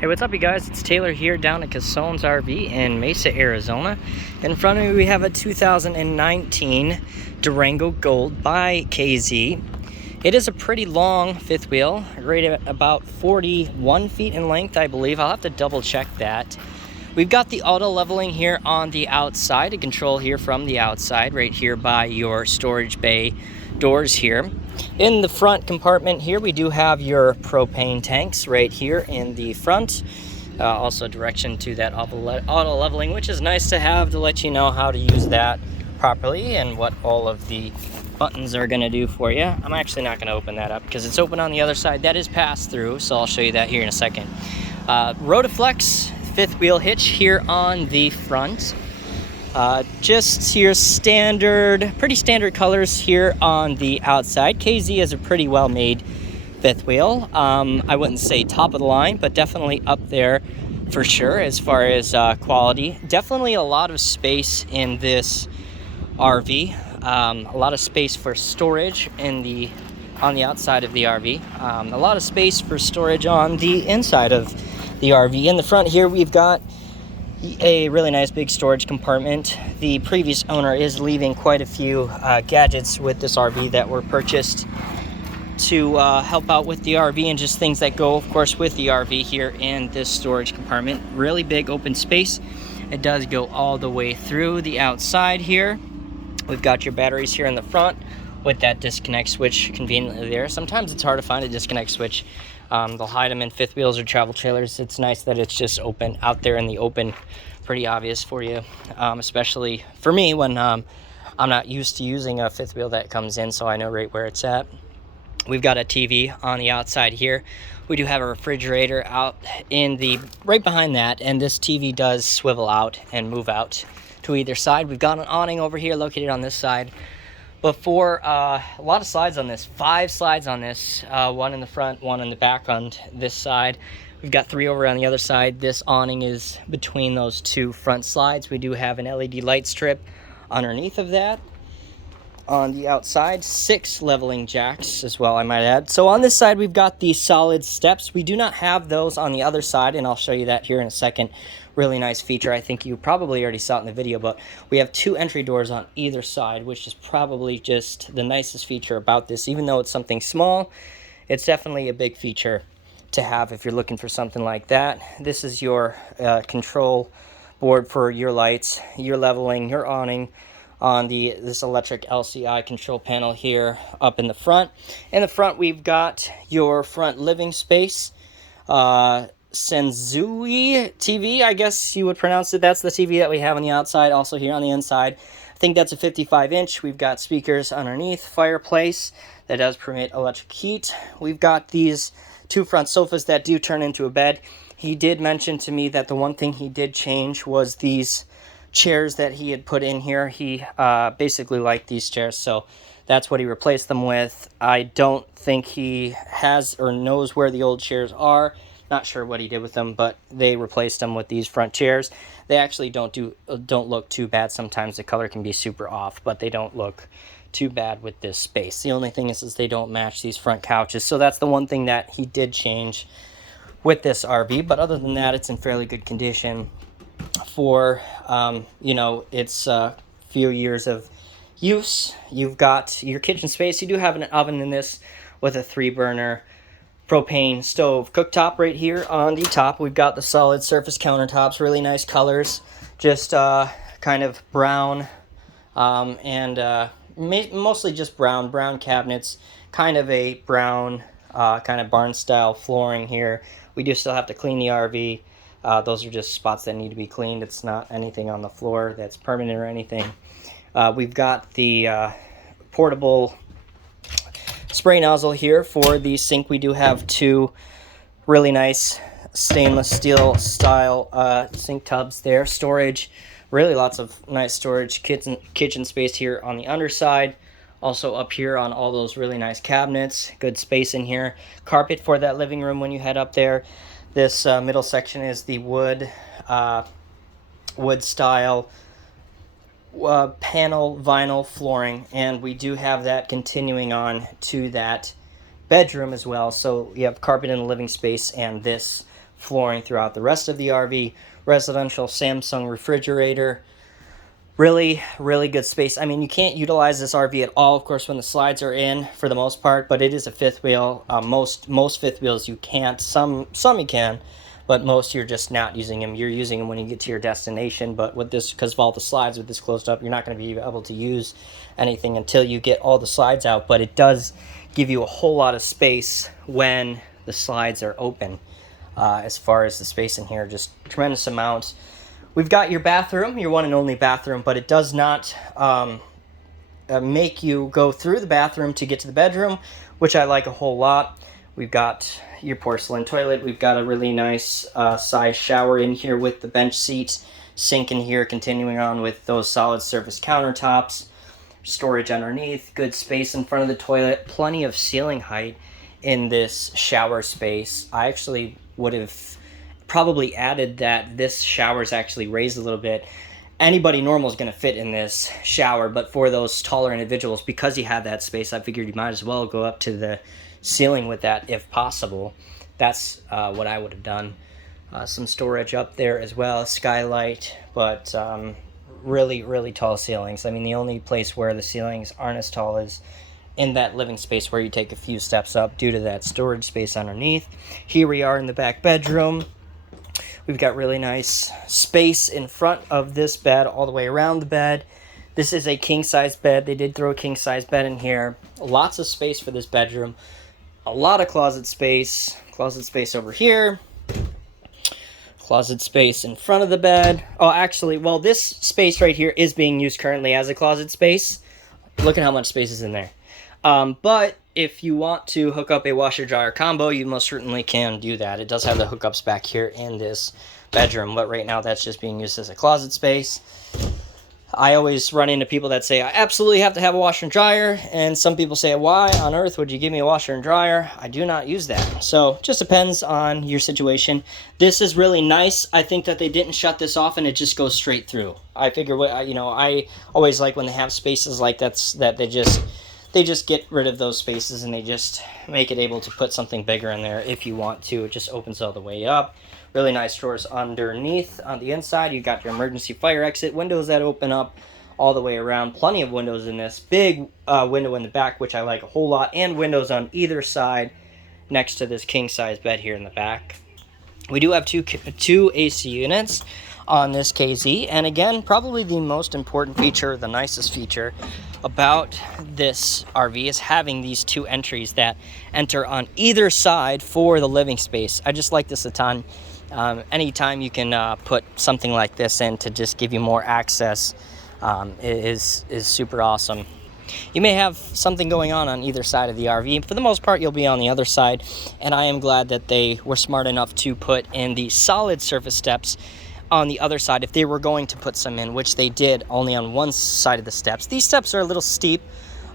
Hey, what's up, you guys? It's Taylor here down at Casone's RV in Mesa, Arizona. In front of me, we have a 2019 Durango Gold by KZ. It is a pretty long fifth wheel, rated at about 41 feet in length, I believe. I'll have to double check that. We've got the auto leveling here on the outside, a control here from the outside, right here by your storage bay doors here. In the front compartment here, we do have your propane tanks right here in the front. Also direction to that auto leveling, which is nice to have to let you know how to use that properly and what all of the buttons are going to do for you. I'm actually not going to open that up because it's open on the other side. That is pass through, so I'll show you that here in a second. Rotaflex fifth wheel hitch here on the front. Just your pretty standard colors here on the outside. KZ is a pretty well made fifth wheel. I wouldn't say top of the line, but definitely up there for sure as far as quality. Definitely a lot of space in this RV. A lot of space for storage on the outside of the RV. A lot of space for storage on the inside of the RV. In the front here, we've got a really nice big storage compartment. The previous owner is leaving quite a few gadgets with this RV that were purchased to help out with the RV and just things that go, of course, with the RV here in this storage compartment. Really big open space. It does go all the way through the outside here. We've got your batteries here in the front with that disconnect switch conveniently there. Sometimes it's hard to find a disconnect switch. They'll hide them in fifth wheels or travel trailers. It's nice that it's just open out there in the open, pretty obvious for you, especially for me when I'm not used to using a fifth wheel that comes in, so I know right where it's at. We've got a TV on the outside here. We do have a refrigerator out right behind that, and this TV does swivel out and move out to either side. We've got an awning over here located on this side. Before, a lot of slides on this, 5 slides on this, one in the front, one in the back on this side. We've got 3 over on the other side. This awning is between those 2 front slides. We do have an LED light strip underneath of that. On the outside, 6 leveling jacks as well, I might add. So on this side, we've got the solid steps. We do not have those on the other side, and I'll show you that here in a second. Really nice feature. I think you probably already saw it in the video, but we have 2 entry doors on either side, which is probably just the nicest feature about this. Even though it's something small, it's definitely a big feature to have if you're looking for something like that. This is your control board for your lights, your leveling, your awning on this electric LCI control panel here up in the front. In the front, we've got your front living space. Senzui TV, I guess you would pronounce it. That's the TV that we have on the outside, also here on the inside. I think that's a 55-inch. We've got speakers underneath, fireplace that does permit electric heat. We've got these 2 front sofas that do turn into a bed. He did mention to me that the one thing he did change was these chairs that he had put in here. He basically liked these chairs, so that's what he replaced them with. I don't think he has or knows where the old chairs are. Not sure what he did with them, but they replaced them with these front chairs. They actually don't look too bad. Sometimes the color can be super off, but they don't look too bad with this space. The only thing is they don't match these front couches, so that's the one thing that he did change with this RV. But other than that, it's in fairly good condition for its few years of use. You've got your kitchen space. You do have an oven in this with a 3-burner propane stove cooktop right here on the top. We've got the solid surface countertops, really nice colors, just kind of brown and mostly just brown cabinets, kind of a brown kind of barn style flooring here. We do still have to clean the RV. Those are just spots that need to be cleaned. It's not anything on the floor that's permanent or anything. We've got the portable spray nozzle here for the sink. We do have 2 really nice stainless steel style sink tubs there. Storage, really lots of nice storage. Kitchen space here on the underside. Also up here on all those really nice cabinets. Good space in here. Carpet for that living room when you head up there. This middle section is the wood style panel vinyl flooring, and we do have that continuing on to that bedroom as well. So you have carpet in the living space and this flooring throughout the rest of the RV. Residential Samsung refrigerator. Really, really good space. I mean, you can't utilize this RV at all, of course, when the slides are in for the most part, but it is a fifth wheel. Most fifth wheels you can't. Some you can, but most you're just not using them. You're using them when you get to your destination, but with this, because of all the slides with this closed up, you're not going to be able to use anything until you get all the slides out, but it does give you a whole lot of space when the slides are open. As far as the space in here, just tremendous amounts. We've got your bathroom, your one and only bathroom, but it does not make you go through the bathroom to get to the bedroom, which I like a whole lot. We've got your porcelain toilet. We've got a really nice size shower in here with the bench seat, sink in here, continuing on with those solid surface countertops, storage underneath, good space in front of the toilet, plenty of ceiling height in this shower space. I actually would have probably added that this shower is actually raised a little bit. Anybody normal is going to fit in this shower, but for those taller individuals, because you have that space, I figured you might as well go up to the ceiling with that if possible. That's what I would have done. Some storage up there as well, skylight, but really, really tall ceilings. I mean, the only place where the ceilings aren't as tall is in that living space where you take a few steps up due to that storage space underneath. Here we are in the back bedroom. We've got really nice space in front of this bed all the way around the bed. This is a king-size bed. They did throw a king-size bed in here. Lots of space for this bedroom. A lot of closet space. Closet space over here. Closet space in front of the bed. Oh, actually, well, this space right here is being used currently as a closet space. Look at how much space is in there. But if you want to hook up a washer-dryer combo, you most certainly can do that. It does have the hookups back here in this bedroom, but right now that's just being used as a closet space. I always run into people that say, I absolutely have to have a washer and dryer, and some people say, why on earth would you give me a washer and dryer? I do not use that. So, just depends on your situation. This is really nice. I think that they didn't shut this off and it just goes straight through. I figure, I always like when they have spaces like that they just get rid of those spaces and they just make it able to put something bigger in there if you want to. It just opens all the way up. Really nice drawers underneath. On the inside, you got your emergency fire exit, windows that open up all the way around. Plenty of windows in this. Big window in the back, which I like a whole lot, and windows on either side next to this king-size bed here in the back. We do have two AC units on this KZ, and again, probably the most important feature, the nicest feature about this RV is having these two entries that enter on either side for the living space. I just like this a ton. Anytime you can put something like this in to just give you more access is super awesome. You may have something going on either side of the RV. For the most part, you'll be on the other side, and I am glad that they were smart enough to put in the solid surface steps on the other side if they were going to put some in, which they did only on one side of the steps. These steps are a little steep,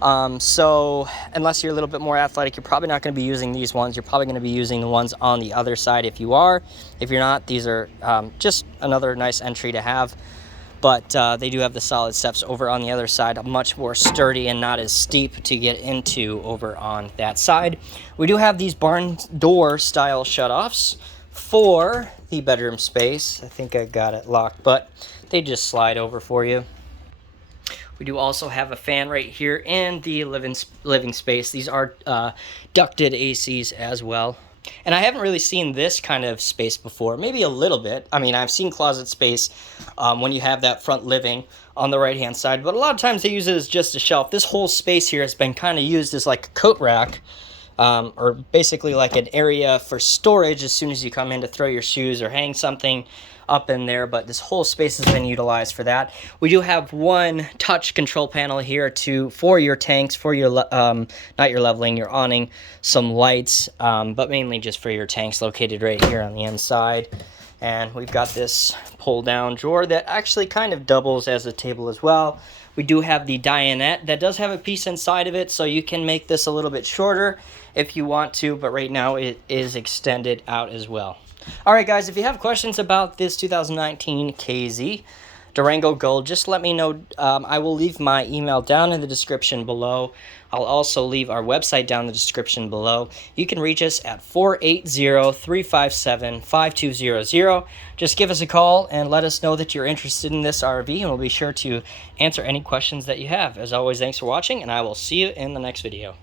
so unless you're a little bit more athletic, you're probably not going to be using these ones. You're probably going to be using the ones on the other side if you are. If you're not, these are just another nice entry to have. But they do have the solid steps over on the other side, much more sturdy and not as steep to get into over on that side. We do have these barn door style shutoffs for the bedroom space. I think I got it locked, but they just slide over for you. We do also have a fan right here in the living space. These are ducted ACs as well. And I haven't really seen this kind of space before. Maybe a little bit. I mean, I've seen closet space when you have that front living on the right-hand side, but a lot of times they use it as just a shelf. This whole space here has been kind of used as like a coat rack, or basically like an area for storage as soon as you come in to throw your shoes or hang something up in there, but this whole space has been utilized for that. We do have one touch control panel here for your tanks, for your not your leveling, your awning, some lights, but mainly just for your tanks, located right here on the inside. And we've got this pull down drawer that actually kind of doubles as a table as well. We do have the dinette that does have a piece inside of it, so you can make this a little bit shorter if you want to, but right now it is extended out as well. Alright guys, if you have questions about this 2019 KZ, Durango Gold, just let me know. I will leave my email down in the description below. I'll also leave our website down in the description below. You can reach us at 480-357-5200. Just give us a call and let us know that you're interested in this RV, and we'll be sure to answer any questions that you have. As always, thanks for watching, and I will see you in the next video.